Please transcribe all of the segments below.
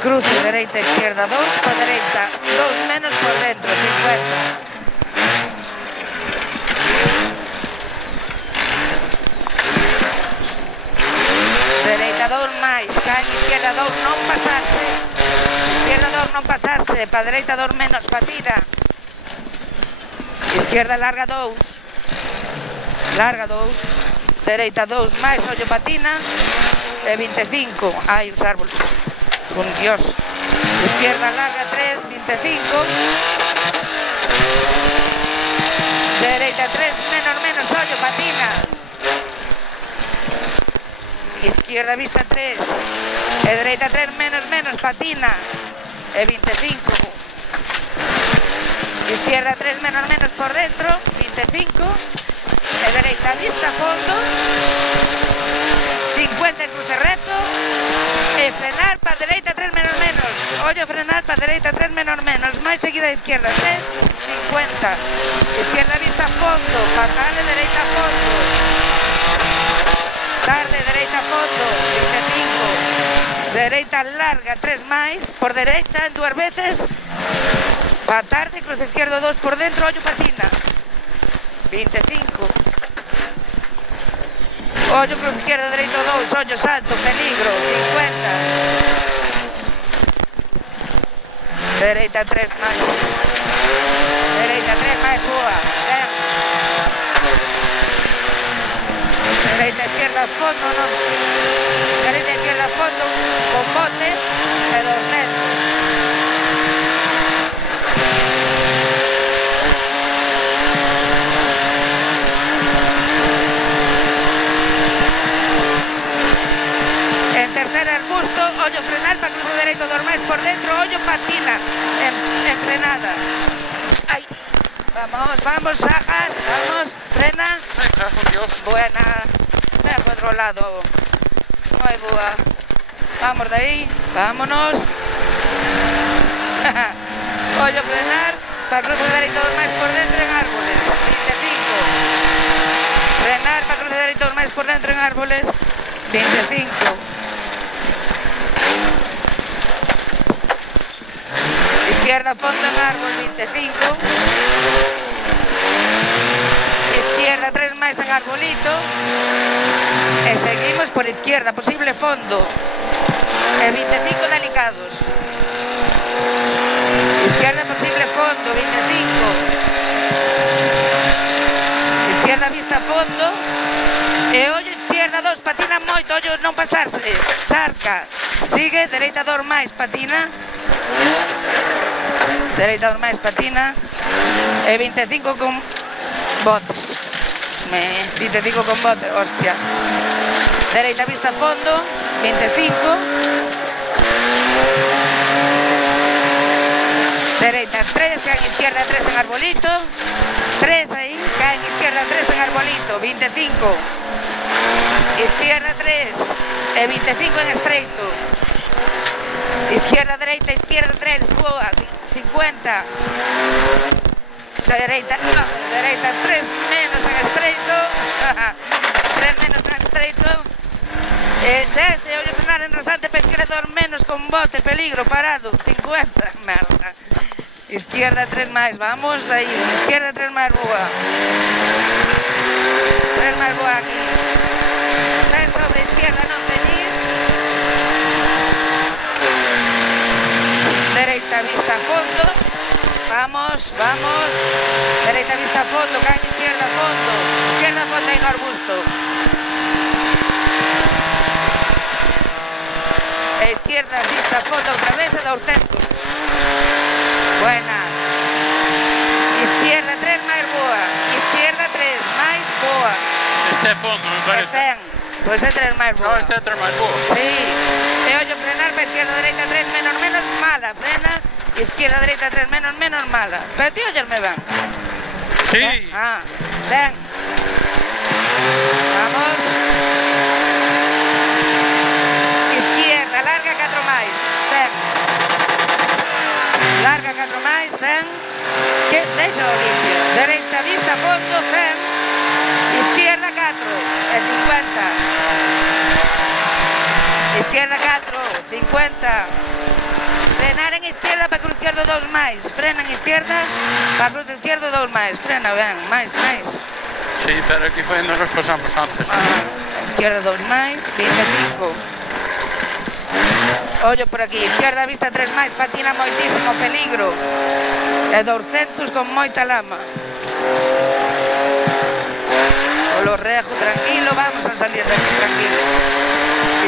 Cruce dereita, izquierda 2, para dereita 2 menos por dentro, 50. Dereita 2 máis, cae izquierda 2, non pasarse. Izquierda 2 non pasarse, para dereita 2 menos, patira. Izquierda larga 2. Larga 2. Dereita 2 máis, ollo patina. E 25. Ai, os árboles. Con Dios. Izquierda larga 3, 25. Dereita 3, menos, ollo patina. Izquierda vista 3. E dereita 3, menos, patina. E 25. Izquierda 3, menos por dentro, 25. E dereita vista fondo. 50 en cruce reto. E frenar para dereita 3, menos. Ollo frenar para dereita 3, menos. Máis seguida izquierda 3, 50. Izquierda vista fondo, patale dereita fondo. Tarde, dereita fondo, 25. Dereita larga, 3 máis. Por dereita, en 2 veces. Pa tarde, cruce izquierdo 2 por dentro, ollo patina. 25. Ollo cruce izquierdo, dereito 2, ollo salto, peligro, 50. Dereita 3 máis. Dereita 3 máis, boa. 10. Dereita izquierda fondo, non. Dereita izquierda fondo, con bote e 2 metros. En tercera el busto, ollo frenar para cruce dereito 2 máis por dentro, ollo patina en frenada. Ai. Vamos, Sajas, vamos, frena. Venga, con Dios. Buena. Ve a controlado. Muy boa. Vamos de ahí, vámonos. Ollo frenar, para cruce dereito 2 máis por dentro en árboles, 25. Frenar para cruce dereito 2 máis por dentro en árboles, 25. Izquierda fondo en árbol, 25. Izquierda 3 máis en arbolito. E seguimos por izquierda, posible fondo. E 25 delicados. Izquierda posible fondo, 25. Izquierda vista fondo. E ollo izquierda 2, patina moito, ollo non pasarse. Charca. Sigue, dereita 2 máis, patina. Dereita 2 máis, patina. E 25 con botes. 25 con bote, hostia. Dereita vista fondo, 25. Dereita 3, caen izquierda 3 en arbolito. 3 ahí, caen izquierda 3 en arbolito, 25. Izquierda 3, e 25 en estreito. Izquierda, dereita, izquierda 3, boa, 50. Dereita 3 menos en estreito. 3 menos en estreito. 10, ollo frenar en rasante, para izquierda 2 menos con bote, peligro, parado, 50. Merda. Izquierda 3 máis, vamos aí. Izquierda 3 máis, boa. 3 máis, boa aquí. 3 sobre izquierda, non ceñir. Dereita vista fondo. Vamos. Dereita vista fondo, cae izquierda fondo. Izquierda fondo aí no arbusto. E izquierda vista fondo outra vez a 200. Buena. Izquierda 3 máis, boa. Izquierda 3 máis, boa. Este é fondo, me parece. E 100. Pois é 3 máis, boa. No, este é 3 máis boa. Sí. E ollo frenar para izquierda, dereita 3 menos, mala. Frena. Izquierda, dereita 3 menos, mala. Pero ti ollasme ben. Sí. Ah, 100. Vamos. Izquierda, larga 4 máis. 100. Larga 4 máis, 100. Que deixo limpio. Dereita vista fondo, 100. Izquierda 4 e 50. Izquierda 4, 50. izquierda para cruz izquierdo 2 máis. Frena en izquierda para cruz izquierdo 2 máis. Frena, ben, máis. Sí, pero aquí foi onde nos pasamos antes. Izquierda 2 máis, 25. Ollo por aquí, izquierda vista 3 máis, patina moitísimo, peligro. E 200 con moita lama. O lo rejo tranquilo, vamos a salir de aquí tranquilos.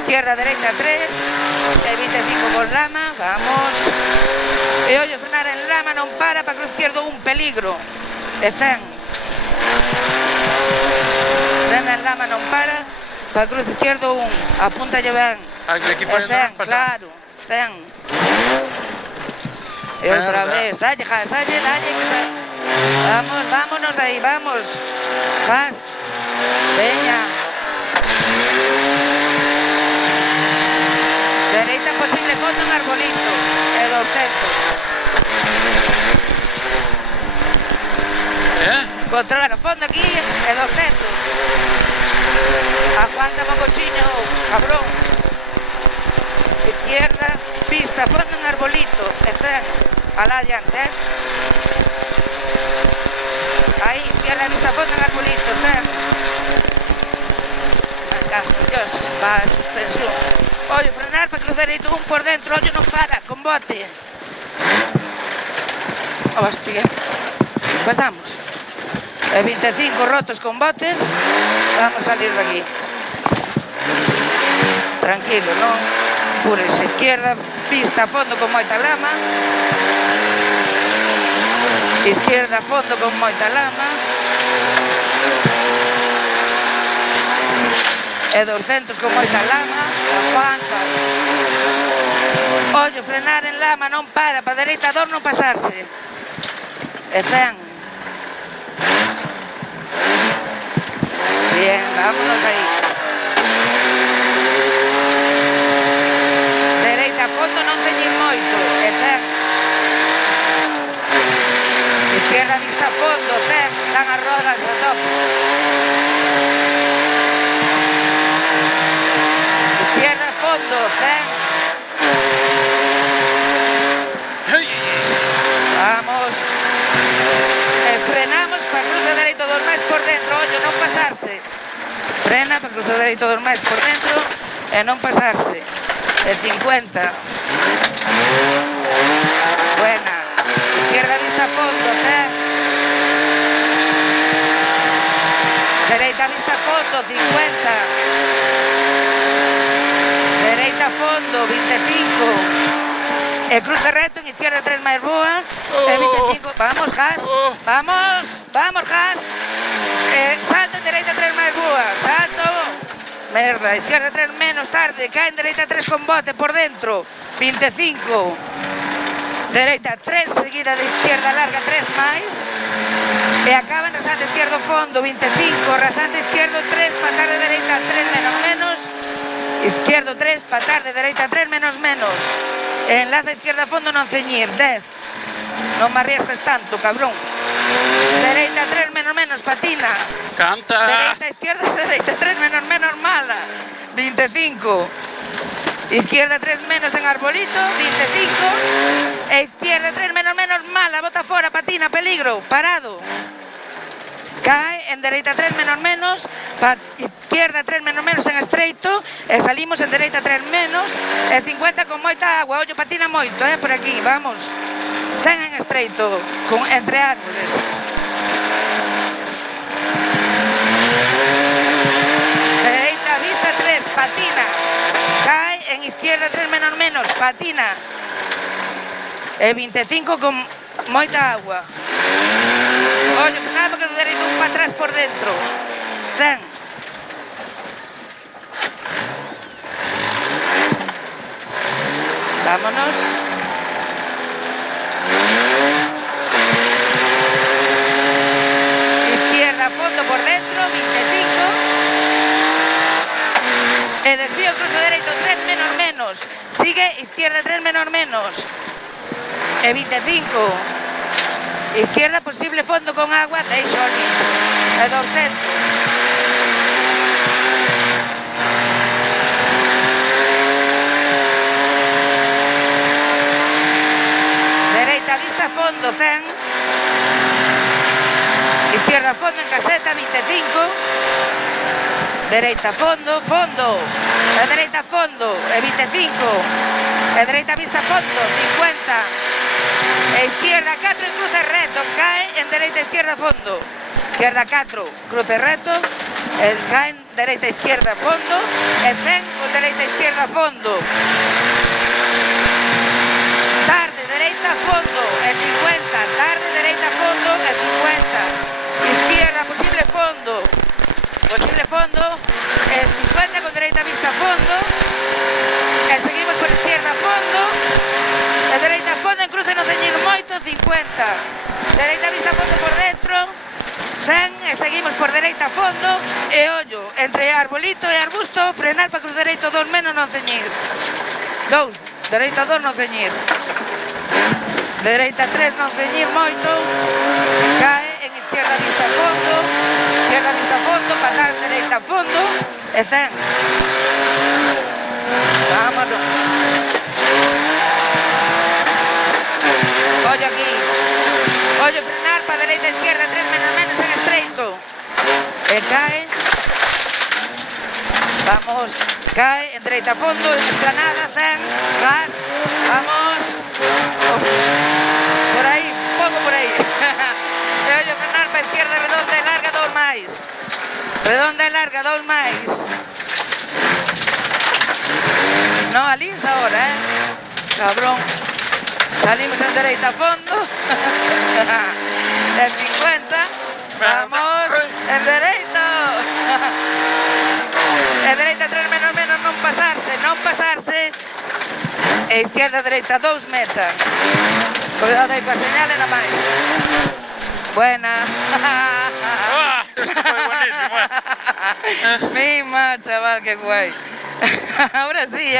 Izquierda, dereita 3, e 25 con lama, vamos. E ollo frenar en lama, non para, para cruz izquierdo un peligro. E 100. Frena en lama, non para cruz izquierdo un, apúntalle ben. Aquí foi onde nos pasamos. Claro, 100. E outra vez, dalle, Jas, dalle, que sa... Vamos, vámonos de aí, vamos. Jas, veña. Dereita posible fondo en arbolito, e 200. Controla no fondo aquí, e 200. Aguanta mocochiño, cabrón. Izquierda, pista, fondo en arbolito, e 100. Alá adiante, Ahí, izquierda, vista, fondo en arbolito, 100. Alcanzo, Dios, va a suspensión. Ollo, frenar para cruzar dereito un por dentro, ollo non para, con bote. Hostia. Pasamos. E 25 rotos con botes. Vamos a salir de aquí. Tranquilo, non? Pures, izquierda, pista a fondo con moita lama. Izquierda a fondo con moita lama. E 200 con moita lama. Aguanta. Ollo, frenar en lama, non para dereita 2 non pasarse. E 100. Bien, vámonos aí. Dereita a fondo, non ceñir moito, e 100. Izquierda vista a fondo, 100. Dan as rodas a tope. Izquierda a fondo, 100. Vamos. E frenamos para cruce dereito 2 máis por dentro, ollo, non pasarse. Frena para cruce dereito 2 máis por dentro e non pasarse. E 50. Buena. Izquierda vista a fondo, 100. Dereita vista a fondo, 50. Dereita a fondo, 25. E cruce recto en izquierda 3 máis boa. E 25. Vamos, Jas. Vamos, Jas. Salto en dereita 3 máis boa. Salto. Merda, izquierda 3 menos tarde. Cae en dereita 3 con bote por dentro. 25. Dereita 3 seguida de izquierda larga 3 máis. E acaba en rasante izquierdo fondo 25. Rasante izquierdo 3 patar de dereita 3 menos. Izquierdo 3 patar de dereita 3 menos. Enlaza izquierda a fondo, non ceñir, 10. Non me arriesgues tanto, cabrón. Dereita 3 menos, patina. Canta. Dereita izquierda, dereita 3 menos, mala. 25. Izquierda 3 menos en arbolito, 25. E izquierda 3 menos, mala. Bota fora, patina, peligro, parado. Cae en dereita 3 menos, izquierda 3 menos en estreito, e salimos en dereita 3 menos, e 50 con moita agua, ollo, patina moito, por aquí, vamos. 100 en estreito, entre árboles. Dereita, vista 3, patina. Cae en izquierda 3 menos, patina. E 25 con moita agua. Ollo, frenaba que do dereito un para atrás por dentro. 100. Vámonos. Izquierda, fondo por dentro, 25. E desvío cruce dereito, 3 menos. Sigue izquierda, 3 menos. E 25. Izquierda posible fondo con agua, deixo ali. E 200. fondo 100. Izquierda fondo en caseta 25. Dereita fondo, fondo. E dereita fondo e 25. E dereita vista fondo 50. E izquierda 4 en cruce reto, cae en dereita izquierda fondo. Izquierda 4, cruce reto, e cae en dereita izquierda fondo, e 100 con dereita izquierda fondo. Tarde, dereita fondo, e 50. Tarde, dereita fondo, e 50. Izquierda, posible fondo. Posible fondo, e 50 con dereita vista fondo. E seguimos por izquierda fondo. E dereita fondo en cruce no ceñir moito, 50. Dereita vista fondo por dentro, 100. E seguimos por dereita fondo. E ollo, entre arbolito e arbusto, frenar para cruz dereito 2 menos non ceñir. 2, dereita 2 non ceñir. Dereita 3 non ceñir moito. Cae en izquierda vista fondo. Izquierda vista fondo, pasar dereita fondo. E 100. Vámonos. Ollo aquí. Ollo frenar para dereita izquierda 3 menos menos en estreito. E cae. Vamos. Cae en dereita fondo, en esplanada, 100. Gas. Vamos. Por aí, pouco por aí. E ollo frenar para izquierda redonda e larga 2 máis. Redonda e larga 2 máis. No alís ahora, cabrón. Salimos en dereita a fondo. En 50. Vamos. En dereito. En dereita 3 menos menos non pasarse. Non pasarse. E izquierda dereita 2 metas. Cuidado aí coa señal e na máis. Buena. Esto fue buenísimo. Mima, chaval, que guai. Ahora sí,